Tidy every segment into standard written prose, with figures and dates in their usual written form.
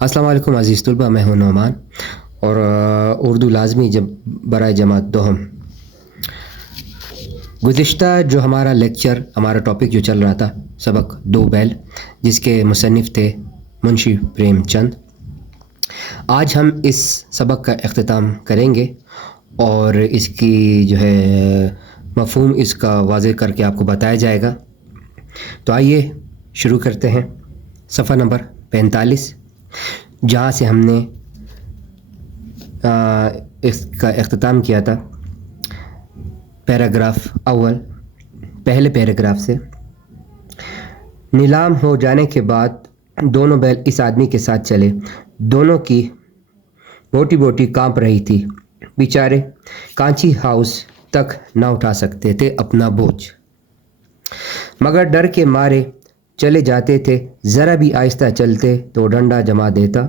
السلام علیکم عزیز طلبہ، میں ہوں نعمان اور اردو لازمی برائے جماعت دوہم۔ گزشتہ جو ہمارا لیکچر، ہمارا ٹاپک جو چل رہا تھا، سبق دو بیل، جس کے مصنف تھے منشی پریم چند، آج ہم اس سبق کا اختتام کریں گے اور اس کی جو ہے مفہوم اس کا واضح کر کے آپ کو بتایا جائے گا۔ تو آئیے شروع کرتے ہیں صفحہ نمبر 45، جہاں سے ہم نے اس کا اختتام کیا تھا۔ پیراگراف اول، پہلے پیراگراف سے، نیلام ہو جانے کے بعد دونوں بیل اس آدمی کے ساتھ چلے۔ دونوں کی بوٹی بوٹی کانپ رہی تھی، بیچارے کانچی ہاؤس تک نہ اٹھا سکتے تھے اپنا بوجھ، مگر ڈر کے مارے چلے جاتے تھے۔ ذرا بھی آہستہ چلتے تو ڈنڈا جما دیتا۔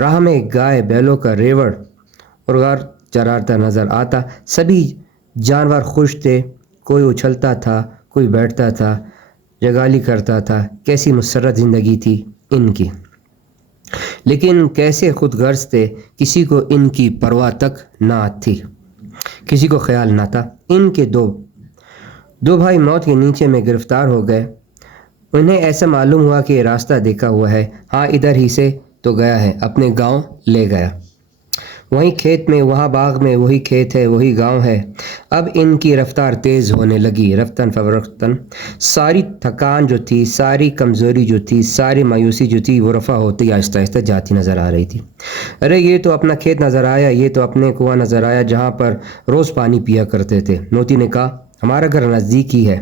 راہ میں گائے بیلوں کا ریوڑ اور غار چراتا نظر آتا۔ سبھی جانور خوش تھے، کوئی اچھلتا تھا، کوئی بیٹھتا تھا، جگالی کرتا تھا۔ کیسی مسرت زندگی تھی ان کی، لیکن کیسے خود غرض تھے، کسی کو ان کی پرواہ تک نہ تھی، کسی کو خیال نہ تھا۔ ان کے دو بھائی موت کے نیچے میں گرفتار ہو گئے۔ انہیں ایسا معلوم ہوا کہ راستہ دیکھا ہوا ہے، ہاں ادھر ہی سے تو گیا ہے، اپنے گاؤں لے گیا۔ وہیں کھیت میں، وہاں باغ میں، وہی کھیت ہے، وہی گاؤں ہے۔ اب ان کی رفتار تیز ہونے لگی، رفتن فروختن۔ ساری تھکان جو تھی، ساری کمزوری جو تھی، ساری مایوسی جو تھی، وہ رفع ہوتی آہستہ آہستہ جاتی نظر آ رہی تھی۔ ارے یہ تو اپنا کھیت نظر آیا، یہ تو اپنے کنواں نظر آیا جہاں پر روز پانی پیا کرتے تھے۔ موتی نے کہا ہمارا گھر نزدیک ہی ہے۔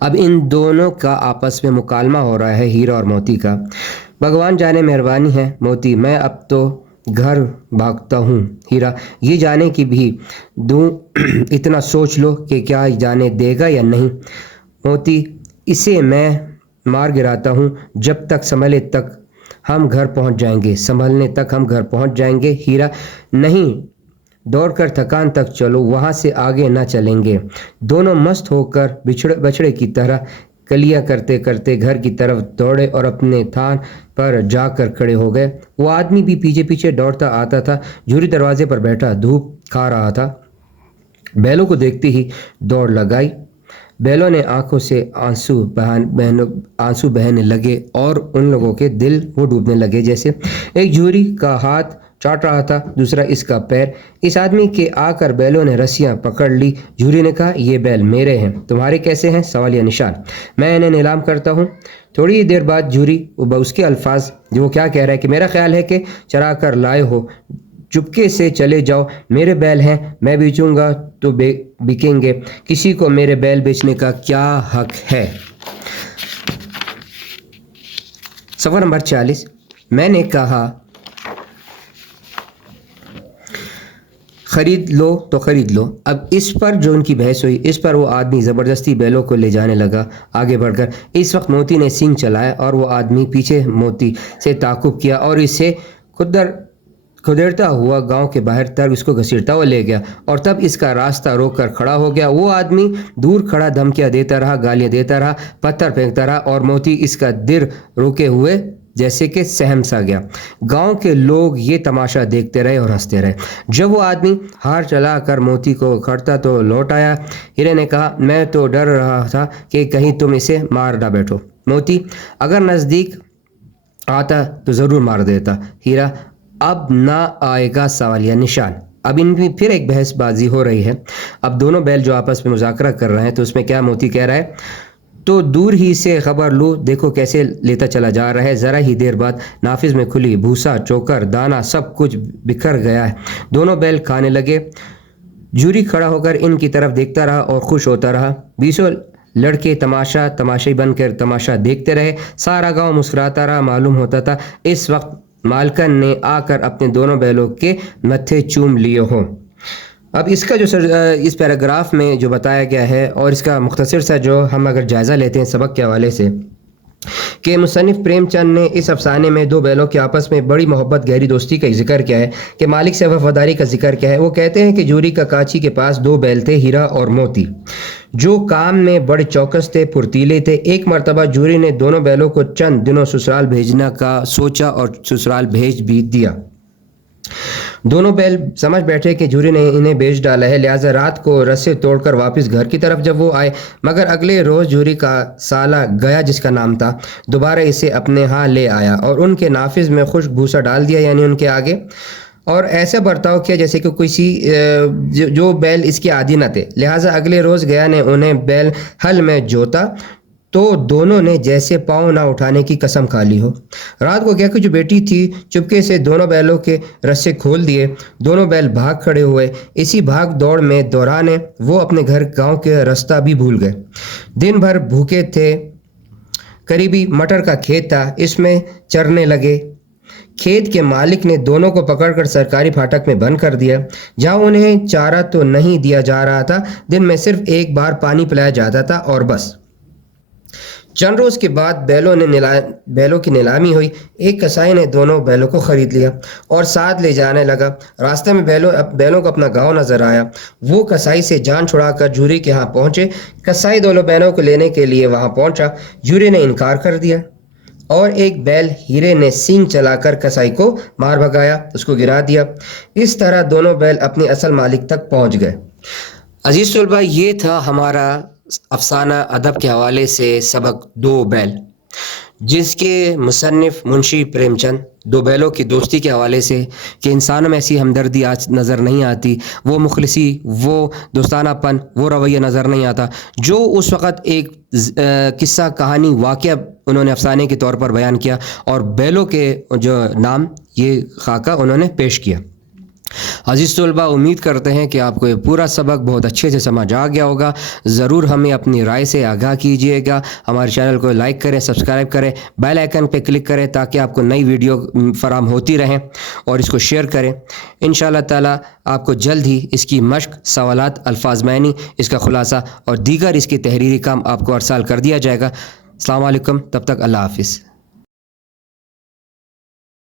اب ان دونوں کا آپس میں مکالمہ ہو رہا ہے، ہیرا اور موتی کا۔ بھگوان جانے مہربانی ہے موتی، میں اب تو گھر بھاگتا ہوں۔ ہیرا یہ جانے کی بھی دوں اتنا سوچ لو کہ کیا جانے دے گا یا نہیں۔ موتی اسے میں مار گراتا ہوں، جب تک سنبھلے تک ہم گھر پہنچ جائیں گے، سنبھلنے تک ہم گھر پہنچ جائیں گے۔ ہیرا نہیں، دوڑ کر تھکان تک چلو، وہاں سے آگے نہ چلیں گے۔ دونوں مست ہو کر بچھڑے کی طرح کلیاں کرتے کرتے گھر کی طرف دوڑے اور اپنے تھان پر جا کر کھڑے ہو گئے۔ وہ آدمی بھی پیچھے پیچھے دوڑتا آتا تھا۔ جھوری دروازے پر بیٹھا دھوپ کھا رہا تھا۔ بیلوں کو دیکھتے ہی دوڑ لگائی۔ بیلوں نے آنکھوں سے آنسو بہنے لگے اور ان لوگوں کے دل وہ ڈوبنے لگے جیسے ایک جھوری کا ہاتھ چاٹ رہا تھا، دوسرا اس کا پیر۔ اس آدمی کے آ کر بیلوں نے رسیاں پکڑ لی۔ جھوری نے کہا یہ بیل میرے ہیں، تمہارے کیسے ہیں؟ سوالیہ نشان۔ میں انہیں نیلام کرتا ہوں۔ تھوڑی دیر بعد جھوری اس کے الفاظ جو وہ کیا کہہ رہا ہے کہ میرا خیال ہے کہ چرا کر لائے ہو، چپکے سے چلے جاؤ، میرے بیل ہیں، میں بیچوں گا تو بکیں گے، کسی کو میرے بیل بیچنے کا کیا حق ہے؟ صفحہ نمبر 40، میں نے کہا خرید لو تو خرید لو۔ اب اس پر جو ان کی بحث ہوئی، اس پر وہ آدمی زبردستی بیلوں کو لے جانے لگا آگے بڑھ کر۔ اس وقت موتی نے سینگ چلایا اور وہ آدمی پیچھے موتی سے تعاقب کیا اور اسے کھدیڑتا ہوا گاؤں کے باہر تک اس کو گھسیٹتا ہوا لے گیا، اور تب اس کا راستہ روک کر کھڑا ہو گیا۔ وہ آدمی دور کھڑا دھمکیاں دیتا رہا، گالیاں دیتا رہا، پتھر پھینکتا رہا، اور موتی اس کا دل روکے ہوئے جیسے کہ سہم سا گیا۔ گاؤں کے لوگ یہ تماشا دیکھتے رہے اور ہنستے رہے۔ جب وہ آدمی ہار چلا کر موتی کو کھڑتا تو لوٹ آیا، ہیرے نے کہا میں تو ڈر رہا تھا کہ کہیں تم اسے مار نہ بیٹھو۔ موتی اگر نزدیک آتا تو ضرور مار دیتا۔ ہیرا اب نہ آئے گا؟ سوالیہ نشان۔ اب ان میں پھر ایک بحث بازی ہو رہی ہے۔ اب دونوں بیل جو آپس میں مذاکرہ کر رہے ہیں، تو اس میں کیا موتی کہہ رہا ہے تو دور ہی سے خبر لوں، دیکھو کیسے لیتا چلا جا رہا ہے۔ ذرا ہی دیر بعد نافذ میں کھلی، بھوسا، چوکر، دانا سب کچھ بکھر گیا ہے۔ دونوں بیل کھانے لگے۔ جھوری کھڑا ہو کر ان کی طرف دیکھتا رہا اور خوش ہوتا رہا۔ 20 لڑکے تماشائی بن کر تماشا دیکھتے رہے۔ سارا گاؤں مسکراتا رہا۔ معلوم ہوتا تھا اس وقت مالکن نے آ کر اپنے دونوں بیلوں کے متھے چوم لیے ہوں۔ اب اس کا جو اس پیراگراف میں جو بتایا گیا ہے اور اس کا مختصر سا جو ہم اگر جائزہ لیتے ہیں سبق کے حوالے سے، کہ مصنف پریم چند نے اس افسانے میں دو بیلوں کے آپس میں بڑی محبت گہری دوستی کا ذکر کیا ہے کہ مالک سے وفاداری کا ذکر کیا ہے۔ وہ کہتے ہیں کہ جوری کا کانچی کے پاس دو بیل تھے، ہیرا اور موتی، جو کام میں بڑے چوکس تھے، پھرتیلے تھے۔ ایک مرتبہ جوری نے دونوں بیلوں کو چند دنوں سسرال بھیجنے کا سوچا اور سسرال بھیج بھی دیا۔ دونوں بیل سمجھ بیٹھے کہ جوری نے انہیں بیچ ڈالا ہے، لہٰذا رات کو رسے توڑ کر واپس گھر کی طرف جب وہ آئے، مگر اگلے روز جوری کا سالہ گیا، جس کا نام تھا، دوبارہ اسے اپنے ہاں لے آیا اور ان کے نافذ میں خشک بھوسا ڈال دیا، یعنی ان کے آگے، اور ایسا برتاؤ کیا جیسے کہ کسی جو بیل اس کے عادی نہ تھے۔ لہٰذا اگلے روز گیا نے انہیں بیل ہل میں جوتا تو دونوں نے جیسے پاؤں نہ اٹھانے کی قسم کھا لی ہو۔ رات کو گیا کی جو بیٹی تھی چپکے سے دونوں بیلوں کے رسے کھول دیے، دونوں بیل بھاگ کھڑے ہوئے۔ اسی بھاگ دوڑ میں دورانے وہ اپنے گھر گاؤں کے راستہ بھی بھول گئے۔ دن بھر بھوکے تھے، قریبی مٹر کا کھیت تھا، اس میں چرنے لگے۔ کھیت کے مالک نے دونوں کو پکڑ کر سرکاری پھاٹک میں بند کر دیا، جہاں انہیں چارہ تو نہیں دیا جا رہا تھا، دن میں صرف ایک بار پانی پلایا جاتا تھا اور بس۔ چند روز کے بعد بیلوں کی نیلامی ہوئی۔ ایک کسائی نے دونوں بیلوں کو خرید لیا اور ساتھ لے جانے لگا۔ راستے میں بیلوں کو اپنا گاؤں نظر آیا۔ وہ کسائی سے جان چھڑا کر جوری کے ہاں پہنچے۔ کسائی دونوں بیلوں کو لینے کے لیے وہاں پہنچا، جوری نے انکار کر دیا اور ایک بیل ہیرے نے سینگ چلا کر کسائی کو مار بھگایا، اس کو گرا دیا۔ اس طرح دونوں بیل اپنے اصل مالک تک پہنچ گئے۔ عزیز طلباء، یہ تھا ہمارا افسانہ ادب کے حوالے سے سبق دو بیل، جس کے مصنف منشی پریم چند دو بیلوں کی دوستی کے حوالے سے کہ انسانوں میں ایسی ہمدردی آج نظر نہیں آتی، وہ مخلصی، وہ دوستانہ پن، وہ رویہ نظر نہیں آتا، جو اس وقت ایک قصہ کہانی واقعہ انہوں نے افسانے کے طور پر بیان کیا اور بیلوں کے جو نام یہ خاکہ انہوں نے پیش کیا۔ عزیز طلباء، امید کرتے ہیں کہ آپ کو یہ پورا سبق بہت اچھے سے سمجھ آ گیا ہوگا۔ ضرور ہمیں اپنی رائے سے آگاہ کیجیے گا، ہمارے چینل کو لائک کریں، سبسکرائب کریں، بیل آئیکن پہ کلک کریں تاکہ آپ کو نئی ویڈیو فراہم ہوتی رہیں، اور اس کو شیئر کریں۔ انشاءاللہ تعالی آپ کو جلد ہی اس کی مشق، سوالات، الفاظ معنی، اس کا خلاصہ اور دیگر اس کے تحریری کام آپ کو ارسال کر دیا جائے گا۔ السلام علیکم، تب تک اللہ حافظ۔